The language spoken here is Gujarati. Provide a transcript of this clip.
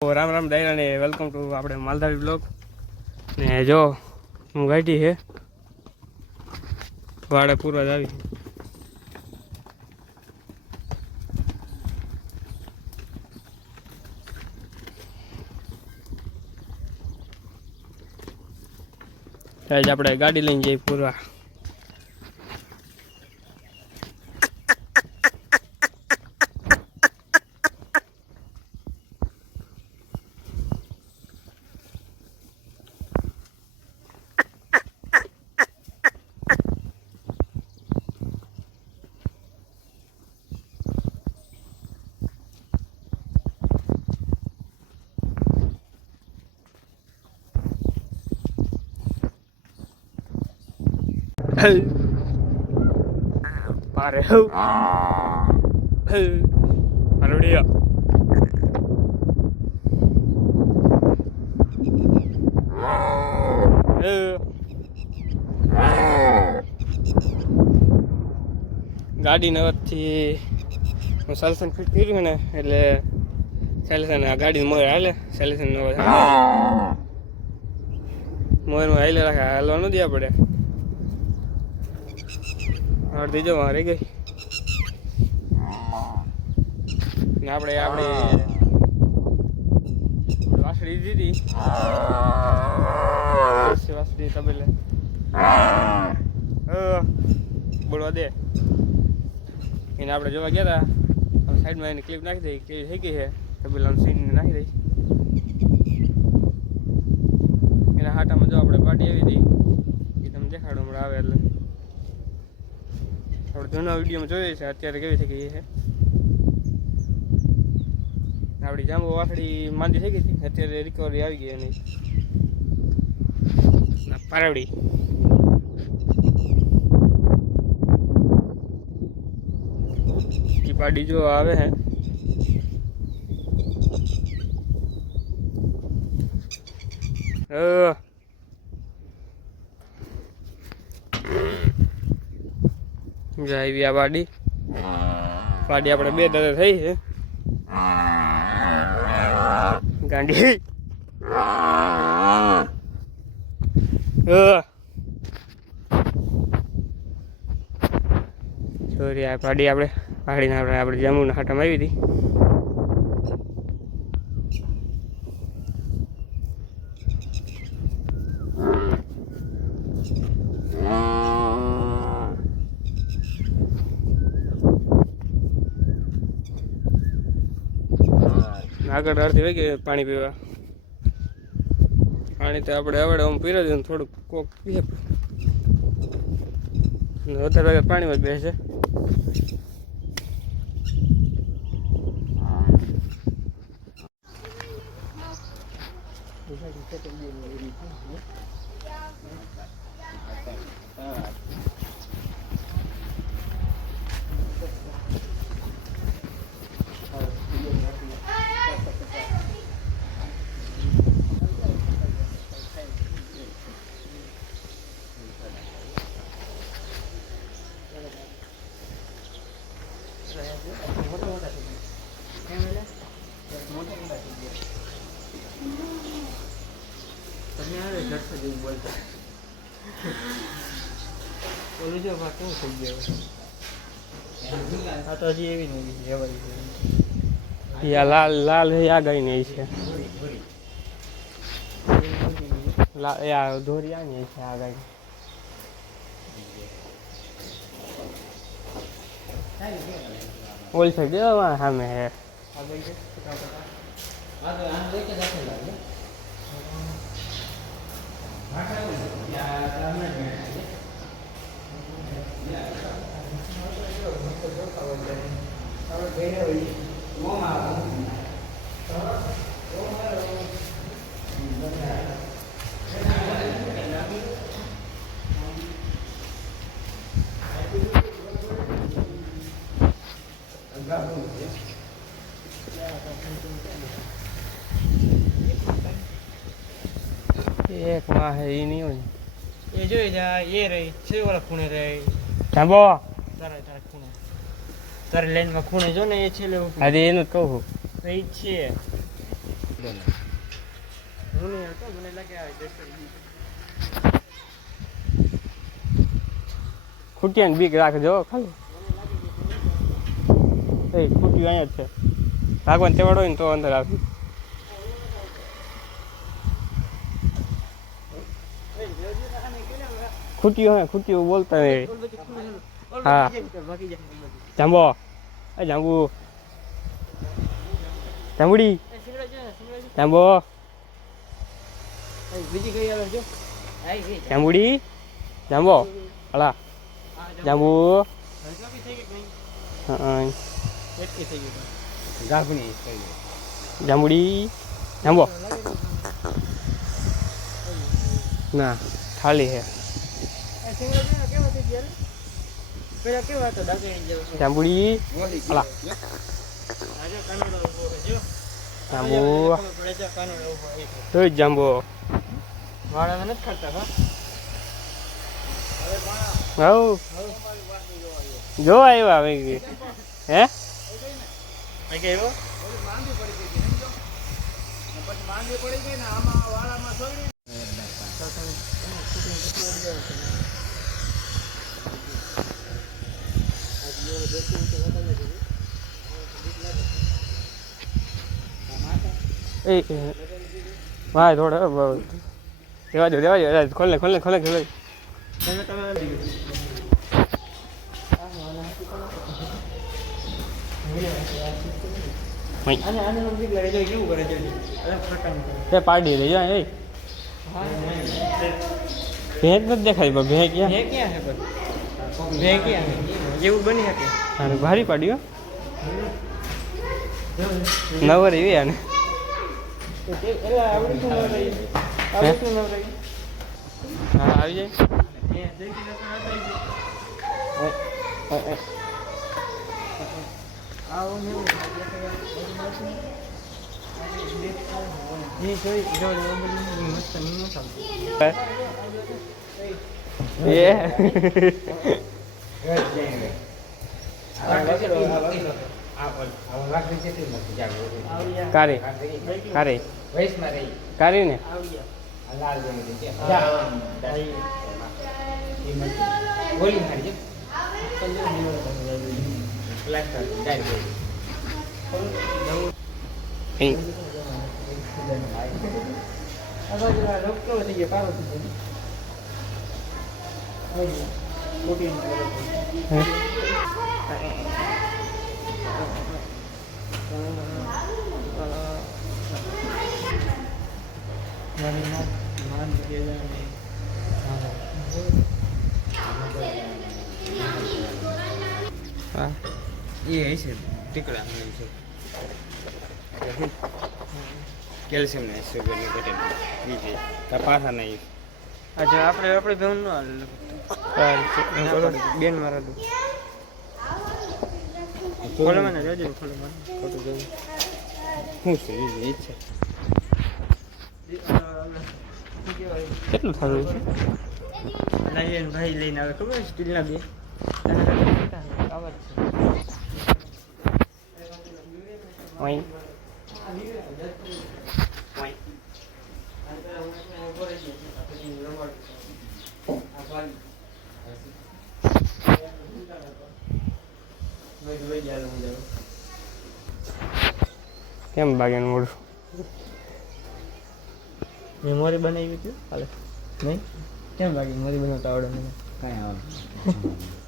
રામ રામ દાયરા ને વેલકમ ટુ આપણે માલધારી બ્લોગ ને જો હું ગાડી છે વાડે પૂરવા જ આવી આજે આપણે ગાડી લઈને જઈએ પૂરવા Pare ho halo dia ગાડી નવથી હું સેલ્સન ફિટ કર્યું ને એટલે સેલ્સન આ ગાડી મોર હાલે સેલ્સન નો મોરમાં હાલે રાખે હાલવા ન દે પડે અડધી જો રહી ગઈ ને આપણે વાસળી દીધી વાસળી તબેલે બોલવા દે એને આપણે જોવા ગયા હતા સાઈડમાં એની ક્લિપ નાખી દઈ કેવી થઈ ગઈ છે તબેલાનું સીન નાખી દઈ એના હાટામાં જો આપણે પાટી આવી દઈ એ તમે દેખાડો હમણાં આવે એટલે આપણે જૂના વિડીયોમાં જોઈએ છે અત્યારે કેવી થઈ ગઈ છે આપણી જાંબુ વાસળી માંદી થઈ ગઈ હતી અત્યારે રિકવરી આવી ગઈ એની પારવડી એ પાડી જો આવે હે આવી આ પાડી આપણે બે દાદા થઈ છે ગાંડી સોરી આ પાડી આપણે જાંબુના હાટામાં આવી હતી આગળ અડધી વાગે પાણી પીવા પાણી તો આપણે આવડે આમ પીરે છે થોડુંક કોક પીએ વધારે વાગે પાણીમાં જ બેસે બોલું જો કેવું થઈ ગયો આ તો હજી એવી નહીં લાલ લાલ આ ગઈ નહીં છે ધોરી આ નહીં છે આ ગઈ ઓલ સાઈડ સામે હે એક માં હે એ નહીં હોય એ જોઈ જા એ રહી છે વાળા ખૂણે રહી થાંભો તારા ખૂણે તારી લાઈનમાં ખૂણે જો ને એ છે લેવું અરે એનું જ કહું એ છે હું નહીં હતો, મને લાગે આ ખૂટિયાની બીક રાખજો ખાલી. એ ખૂટ્યું અહીંયા જ છે. ભાગવાન તેવાડો હોય ને તો અંદર આવી. ખૂટ્યું હે ખૂટ્યું બોલતા નહીં. હા જાંબો એ જાંબુ જાંબુડી જાંબો જાંબુડી જાંબો અલા જાંબુ જાંબુડી જાંબો ના થાળી હે જાંબુડી અલા જાંબુ જાંબો વાળા નથી ખાતા હવ જો આવ્યા હે ભાઈ થોડે રેવા દો ખોલે ખોલે ખોલે ખોલે પાડી લઈ જાય ભેંસ નથી દેખાય પણ ભેં ક્યાં ભેં ક્યાં જેવું બની શકે ભારી પાડ્યો નવર એવી આને હા આવી જાય કારી કારી કારી ને ये છે ટીકડા છે કેલ્શિયમ ને સુગરની ઘટે બીજે તપાસા નહીં આજે આપણે ભેણ નો બેન મારેલું ખોલે મને જોજો ખોલે મને ફોટો જોજો શું છે એ છે કેટલું સારું છે લાઈન ભાઈ લઈને આવે ખબર સ્ટીલના બે આવા છે ઓય કેમ બાગેનું મોડું મેમોરી બનાવી હતી કાલે નહીં કેમ બાકી મેમોરી બનાવતા આવડે મને કાંઈ આવડે